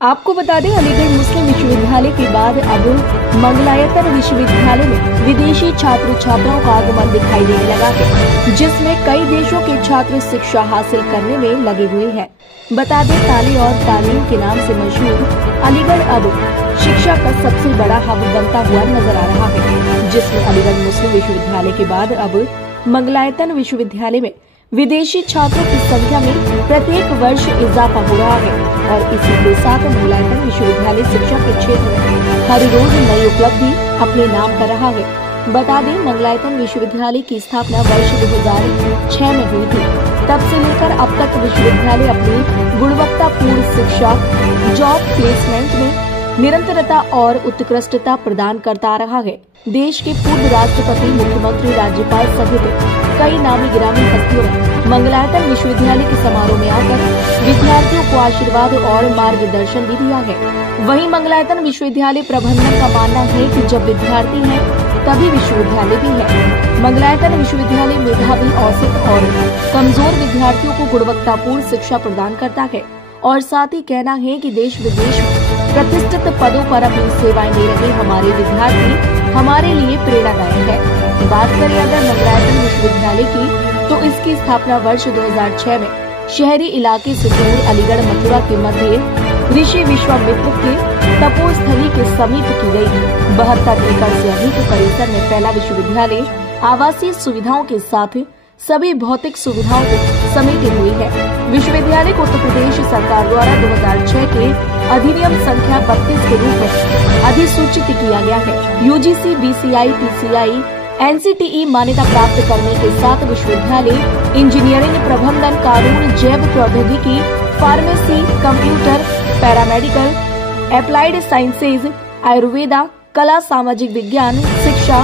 आपको बता दें, अलीगढ़ मुस्लिम विश्वविद्यालय के बाद अब मंगलायतन विश्वविद्यालय में विदेशी छात्र छात्राओं का आगमन दिखाई देने लगा है, जिसमें कई देशों के छात्र शिक्षा हासिल करने में लगे हुए हैं। बता दें, ताले और तालीम के नाम से मशहूर अलीगढ़ अब शिक्षा का सबसे बड़ा हब बनता हुआ नजर आ रहा है, जिसमें अलीगढ़ मुस्लिम विश्वविद्यालय के बाद अब मंगलायतन विश्वविद्यालय में विदेशी छात्रों की संख्या में प्रत्येक वर्ष इजाफा हो रहा है और इसी के साथ मंगलायतन विश्वविद्यालय शिक्षा के क्षेत्र में हर रोज नई उपलब्धि अपने नाम कर रहा है। बता दें, मंगलायतन विश्वविद्यालय की स्थापना वर्ष 2006 में हुई थी। तब से लेकर अब तक विश्वविद्यालय अपनी गुणवत्तापूर्ण शिक्षा, जॉब प्लेसमेंट में निरंतरता और उत्कृष्टता प्रदान करता रहा है। देश के पूर्व राष्ट्रपति, मुख्यमंत्री, राज्यपाल सहित कई नामी गिरामी हस्तियों ने मंगलायतन विश्वविद्यालय के समारोह में आकर विद्यार्थियों को आशीर्वाद और मार्गदर्शन भी दिया है। वहीं मंगलायतन विश्वविद्यालय प्रबंधन का मानना है कि जब विद्यार्थी हैं, तभी विश्वविद्यालय भी है। मंगलायतन विश्वविद्यालय मेधावी, औसत और कमजोर विद्यार्थियों को गुणवत्तापूर्ण शिक्षा प्रदान करता है और साथ ही कहना है कि देश विदेश में प्रतिष्ठित पदों पर अपनी सेवाएं दे रहे हमारे विद्यार्थी हमारे लिए प्रेरणादायक है। बात करें अगर मंगलायतन विश्वविद्यालय की, तो इसकी स्थापना वर्ष 2006 में शहरी इलाके से दूर अलीगढ़ मथुरा के मध्य ऋषि विश्वामित्र के तपोस्थली के समीप की गई। 72 एकड़ से अधिक परिसर में फैला विश्वविद्यालय आवासीय सुविधाओं के साथ सभी भौतिक सुविधाओं को समेटे हुए है। विश्वविद्यालय को उत्तर प्रदेश सरकार द्वारा 2006 के अधिनियम संख्या 32 के रूप में अधिसूचित किया गया है। यूजीसी, बीसीआई, पीसीआई, एनसीटीई मान्यता प्राप्त करने के साथ विश्वविद्यालय इंजीनियरिंग, प्रबंधन, कानून, जैव प्रौद्योगिकी, pharmacy, computer, paramedical, applied sciences, Ayurveda, कला, सामाजिक विज्ञान, शिक्षा,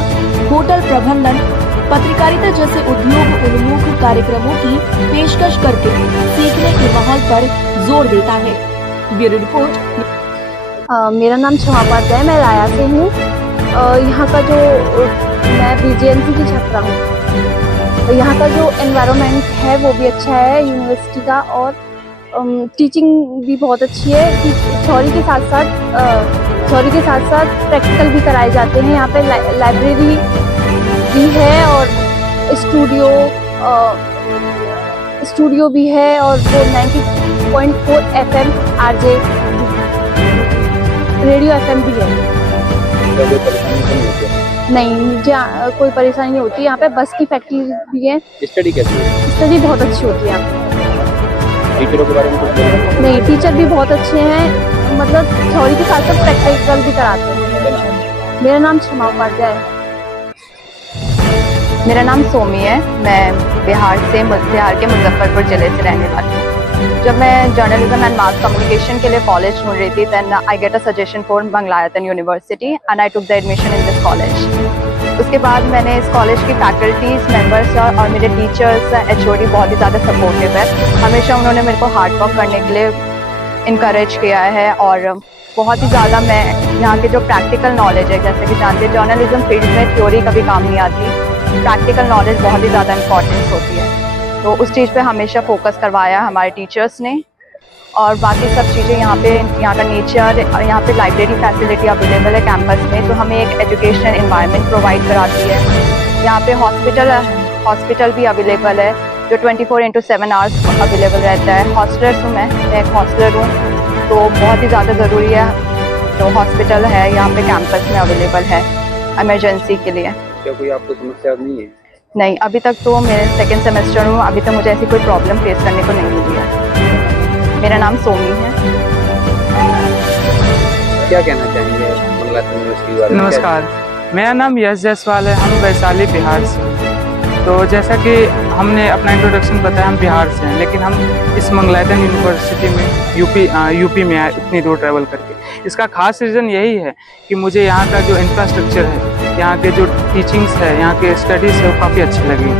होटल प्रबंधन, पत्रकारिता जैसे उद्योग उन्मुख कार्यक्रमों की पेशकश करके सीखने के माहौल पर जोर देता है। Bureau report. मेरा नाम क्षमा उपाध्याय है, मैं राया से हूँ। यहाँ का जो मैं बीजेएमसी की छात्रा हूँ। यहाँ का जो एनवायरनमेंट है वो भी अच्छा है यूनिवर्सिटी का, और टीचिंग भी बहुत अच्छी है। थ्योरी के साथ साथ प्रैक्टिकल भी कराए जाते हैं। यहाँ पे लाइब्रेरी भी है और स्टूडियो भी है, और वो 90.4 FM RJ रेडियो FM भी है। नहीं, मुझे कोई परेशानी नहीं होती। यहाँ पे बस की फैक्ट्री भी है। स्टडी कैसी है? स्टडी बहुत अच्छी होती है यहाँ पे। टीचरों के बारे में कुछ बोलना? नहीं, टीचर भी बहुत अच्छे हैं, मतलब थ्योरी के साथ साथ प्रैक्टिकल भी कराते हैं। मेरा नाम क्षमा उपाध्याय है। मेरा नाम सोमी है। मैं बिहार के मुजफ्फरपुर जिले से रहने वाली हूँ। जब मैं जर्नलिज्म एंड मास कम्युनिकेशन के लिए कॉलेज ढूंढ रही थी, then I get a suggestion for Mangalayatan university and I took the admission in this college. उसके बाद मैंने इस कॉलेज की फैकल्टीज, मेंबर्स और मेरे टीचर्स, एचओडी बहुत ही ज़्यादा सपोर्टिव है। हमेशा उन्होंने मेरे को हार्ड वर्क करने के लिए इनकरेज किया है, और बहुत ही ज़्यादा मैं यहाँ के जो प्रैक्टिकल नॉलेज है, जैसे कि जानते हैं जर्नलिज्म फील्ड में थ्योरी कभी काम नहीं आती, प्रैक्टिकल नॉलेज बहुत ही ज़्यादा इम्पॉर्टेंस होती है। तो उस चीज़ पे हमेशा फोकस करवाया हमारे टीचर्स ने, और बाकी सब चीज़ें यहाँ का नेचर, यहाँ पे लाइब्रेरी फैसिलिटी अवेलेबल है कैंपस में, तो हमें एक एजुकेशनल इन्वायरमेंट प्रोवाइड कराती है। यहाँ पे हॉस्पिटल भी अवेलेबल है जो 24/7 आवर्स अवेलेबल रहता है। हॉस्टलर्स हूँ मैं एक हॉस्टलर हूँ, तो बहुत ही ज़्यादा ज़रूरी है जो हॉस्पिटल है यहाँ पे कैंपस में अवेलेबल है इमरजेंसी के लिए। क्या कोई आपको समस्या नहीं है? नहीं, अभी तक तो मैं सेकंड सेमेस्टर हूँ, अभी तक मुझे ऐसी कोई प्रॉब्लम फेस करने को नहीं मिली है। मेरा नाम सोमी है। क्या कहना चाहेंगे मंगलायतन यूनिवर्सिटी के बारे में? नमस्कार, मेरा नाम यश जायसवाल है। हम वैशाली बिहार से। तो जैसा कि हमने अपना इंट्रोडक्शन बताया, हम बिहार से हैं, लेकिन हम इस मंगलायतन यूनिवर्सिटी में यूपी में आए इतनी दूर ट्रैवल करके। इसका खास रीज़न यही है कि मुझे यहाँ का जो इंफ्रास्ट्रक्चर है, यहाँ के जो टीचिंग्स है, यहाँ के स्टडीज़ है, वो काफ़ी अच्छी लगी।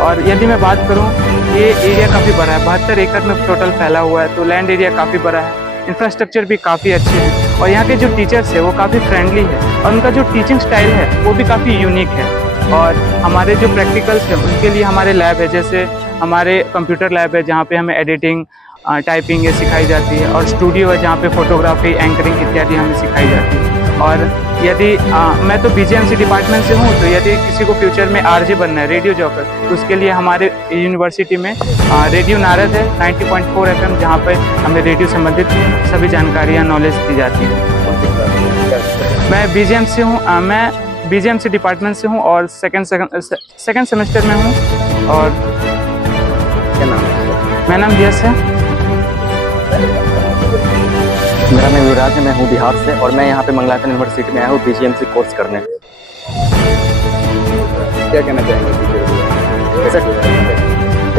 और यदि मैं बात करूँ, ये एरिया काफ़ी बड़ा है, 72 एकड़ में टोटल फैला हुआ है, तो लैंड एरिया काफ़ी बड़ा है। इंफ्रास्ट्रक्चर भी काफ़ी अच्छे हैं, और यहाँ के जो टीचर्स है वो काफ़ी फ्रेंडली है, और उनका जो टीचिंग स्टाइल है वो भी काफ़ी यूनिक है। और हमारे जो प्रैक्टिकल्स हैं उनके लिए हमारे लैब है, जैसे हमारे कंप्यूटर लैब है जहाँ पे हमें एडिटिंग टाइपिंग ये सिखाई जाती है, और स्टूडियो है जहाँ पे फोटोग्राफी, एंकरिंग इत्यादि हमें सिखाई जाती है। और यदि मैं तो बीजीएमसी डिपार्टमेंट से हूँ, तो यदि किसी को फ्यूचर में आरजे बनना है, रेडियो जॉकर, तो उसके लिए हमारे यूनिवर्सिटी में रेडियो नारद है 90.4 FM, जहाँ पर हमें रेडियो संबंधित सभी जानकारियाँ, नॉलेज दी जाती है। मैं बीजीएमसी हूँ, मैं बीजीएमसी डिपार्टमेंट से हूँ और सेकंड सेमेस्टर में हूँ। और क्या नाम है? मेरा नाम यश है। मेरा नाम युवराज है, मैं हूँ बिहार से और मैं यहाँ पे मंगलायतन यूनिवर्सिटी में आया हूँ बीजीएमसी कोर्स करने। क्या कहना चाहेंगे टीचर को?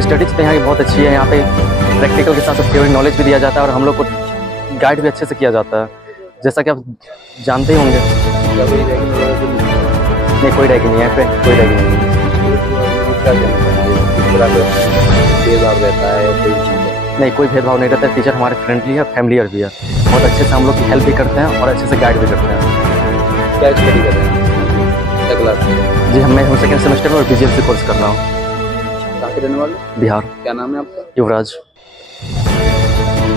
स्टडीज तो यहाँ की बहुत अच्छी है। यहाँ पे प्रैक्टिकल के साथ साथ थ्योरी नॉलेज भी दिया जाता है और हम लोग को गाइड भी अच्छे से किया जाता है, जैसा कि आप जानते ही होंगे। क्या कोई रैगिंग वगैरह तो नहीं? नहीं, कोई रैगिंग नहीं है, पे कोई रैगिंग नहीं है। क्या कहना चाहेंगे? किस तरह का भेदभाव रहता है या कोई? नहीं, कोई भेदभाव नहीं रहता है। टीचर हमारे फ्रेंडली है, फैमिलियर भी है, बहुत अच्छे से हम लोग की हेल्प भी करते हैं और अच्छे से गाइड भी करते हैं। क्या स्टडी कर रहे हैं? क्या क्लास? जी, मैं हूँ सेकंड सेमेस्टर में और बीजीएमसी कोर्स कर रहा हूँ। कहाँ के रहने वाले? बिहार। क्या नाम है आपका? युवराज।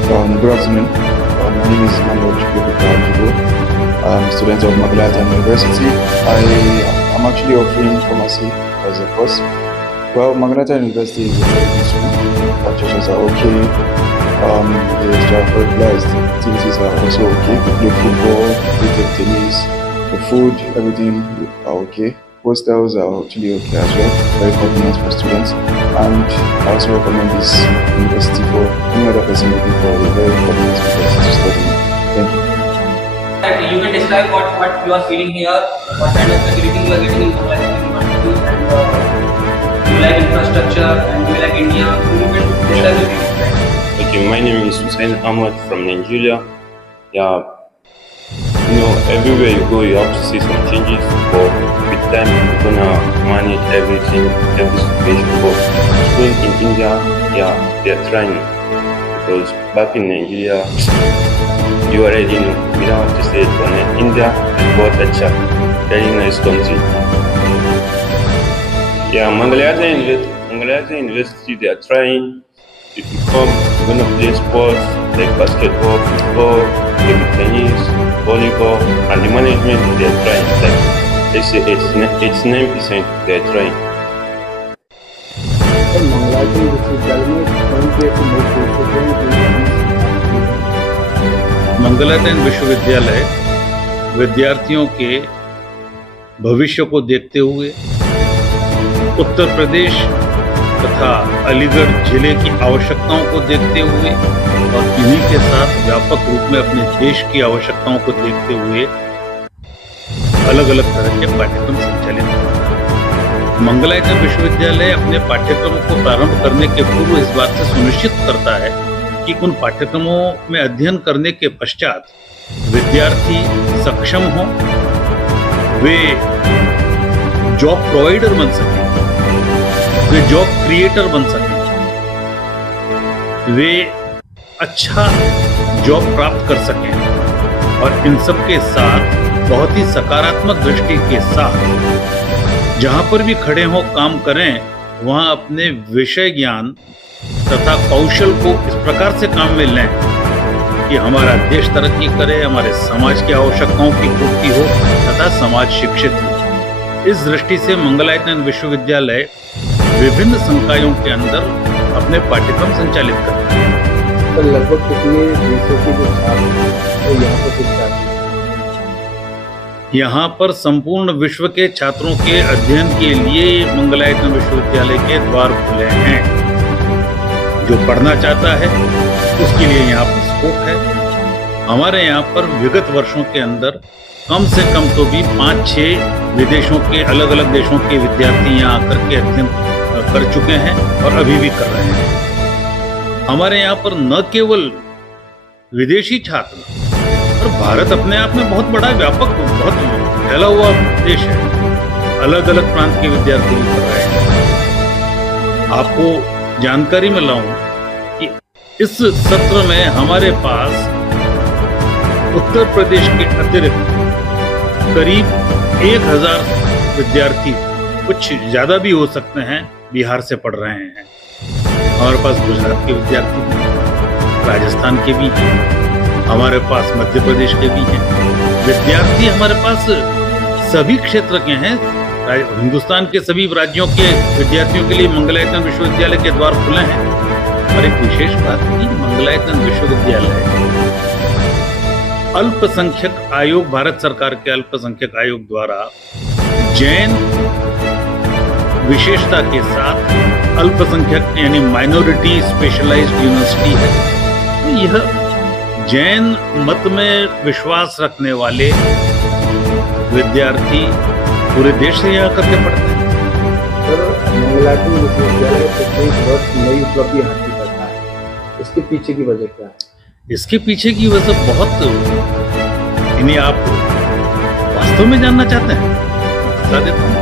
Good afternoon. My name is Manoj Gupta. I'm a student of Magdalene University. I am actually offering pharmacy as a course. Well, Magdalene University is a very good school. Our teachers are okay. The extracurricular activities are also okay. We play football, we play tennis, the food, everything are okay. Hostels are actually okay as well. Very convenient for students. And I also recommend this university for any other person looking for a very convenient university to study in. Thank you. You can describe what you are feeling here, what kind of facility you are getting in Magdalene University, and you like infrastructure and you like India. You can describe the feeling. Okay, my name is Hussein Ahmad from Nigeria. Yeah, everywhere you go, you have to see some changes, but with time, you're gonna manage everything, every situation. But schools in India, yeah, they're trying, because back in Nigeria, you already know, we don't have to say it, but in India, it's got a chap, very nice country. Yeah, Mangalyata University, they are trying. If you come, you're gonna play sports like basketball, football, table tennis, volleyball, and the management, they are trying. Like they say, 89% they are trying. Mangalayatan विश्वविद्यालय में कौन से ऐसे मूल courses हैं? मंगलायतन विश्वविद्यालय विद्यार्थियों के भविष्य को देखते हुए उत्तर प्रदेश तथा अलीगढ़ जिले की आवश्यकताओं को देखते हुए और इन्हीं के साथ व्यापक रूप में अपने देश की आवश्यकताओं को देखते हुए अलग अलग तरह के पाठ्यक्रम संचालित करता है। मंगलायतन विश्वविद्यालय अपने पाठ्यक्रम को प्रारंभ करने के पूर्व इस बात से सुनिश्चित करता है कि उन पाठ्यक्रमों में अध्ययन करने के पश्चात विद्यार्थी सक्षम हों, वे जॉब प्रोवाइडर बन सकें, वे जॉब क्रिएटर बन सकें, वे अच्छा जॉब प्राप्त कर सकें और इन सब के साथ बहुत ही सकारात्मक दृष्टि के साथ जहां पर भी खड़े हों काम करें, वहां अपने विषय ज्ञान तथा कौशल को इस प्रकार से काम में लें कि हमारा देश तरक्की करे, हमारे समाज की आवश्यकताओं की पूर्ति हो तथा समाज शिक्षित हो। इस दृष्टि से मंगलायतन विश्वविद्यालय विभिन्न संकायों के अंदर अपने पाठ्यक्रम संचालित करता है। तो लगभग कितने देशों के जो छात्र वो यहाँ पर शिक्षा हैं? यहाँ पर संपूर्ण विश्व के छात्रों के अध्ययन के लिए मंगलायतन विश्वविद्यालय के द्वार खुले हैं। जो पढ़ना चाहता है उसके लिए यहाँ पर स्कोप है। हमारे यहाँ पर विगत वर्षों के अंदर कम से कम तो भी 5-6 विदेशों के अलग अलग देशों के विद्यार्थी यहाँ आकर के अध्ययन कर चुके हैं और अभी भी कर रहे हैं। हमारे यहाँ पर न केवल विदेशी छात्र और भारत अपने आप में बहुत बड़ा व्यापक बहुत फैला हुआ देश है, अलग अलग प्रांत के विद्यार्थी भी पढ़ रहे हैं। आपको जानकारी में लाऊं कि इस सत्र में हमारे पास उत्तर प्रदेश के अतिरिक्त करीब 1000 विद्यार्थी, कुछ ज्यादा भी हो सकते हैं, बिहार से पढ़ रहे हैं। हमारे पास गुजरात के विद्यार्थी भी, राजस्थान के भी हैं, हमारे पास मध्य प्रदेश के भी हैं। विद्यार्थी हमारे पास सभी क्षेत्र के हैं। हिंदुस्तान के सभी राज्यों के विद्यार्थियों के लिए मंगलायतन विश्वविद्यालय के द्वार खुले हैं। और एक विशेष बात की, मंगलायतन विश्वविद्यालय अल्पसंख्यक आयोग, भारत सरकार के अल्पसंख्यक आयोग द्वारा जैन विशेषता के साथ अल्पसंख्यक यानी माइनॉरिटी स्पेशलाइज्ड यूनिवर्सिटी है। तो यह जैन मत में विश्वास रखने वाले विद्यार्थी पूरे देश से यहाँ करके पढ़ते हैं। सर, मंगलायतन विश्वविद्यालय प्रत्येक वर्ष नई उपलब्धि हासिल करता है, इसके पीछे की वजह क्या है? इसके पीछे की वजह बहुत, इन्हें आप वास्तव में जानना चाहते हैं, बता देता हूँ।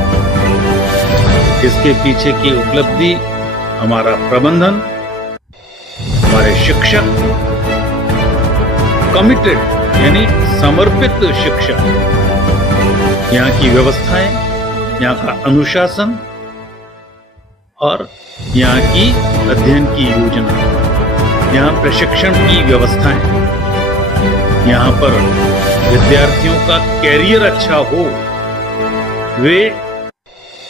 इसके पीछे की उपलब्धि हमारा प्रबंधन, हमारे शिक्षक, कमिटेड यानी समर्पित शिक्षक, यहाँ की व्यवस्थाएं, यहाँ का अनुशासन और यहाँ की अध्ययन की योजना, यहाँ प्रशिक्षण की व्यवस्थाएं, यहाँ पर विद्यार्थियों का कैरियर अच्छा हो, वे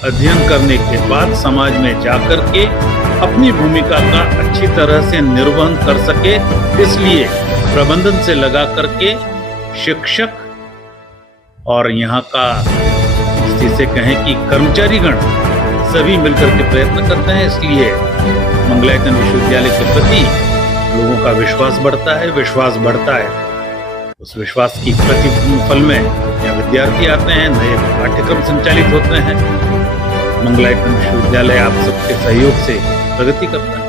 अध्ययन करने के बाद समाज में जाकर के अपनी भूमिका का अच्छी तरह से निर्वहन कर सके। इसलिए प्रबंधन से लगा करके शिक्षक और यहाँ का जिसे कहें कि कर्मचारीगण सभी मिलकर के प्रयत्न करते हैं। इसलिए मंगलायतन विश्वविद्यालय के प्रति लोगों का विश्वास बढ़ता है। विश्वास बढ़ता है, उस विश्वास की प्रतिफल में यहाँ विद्यार्थी आते हैं, नए पाठ्यक्रम संचालित होते हैं। मंगलायतन विश्वविद्यालय आप सबके सहयोग से प्रगति करता है।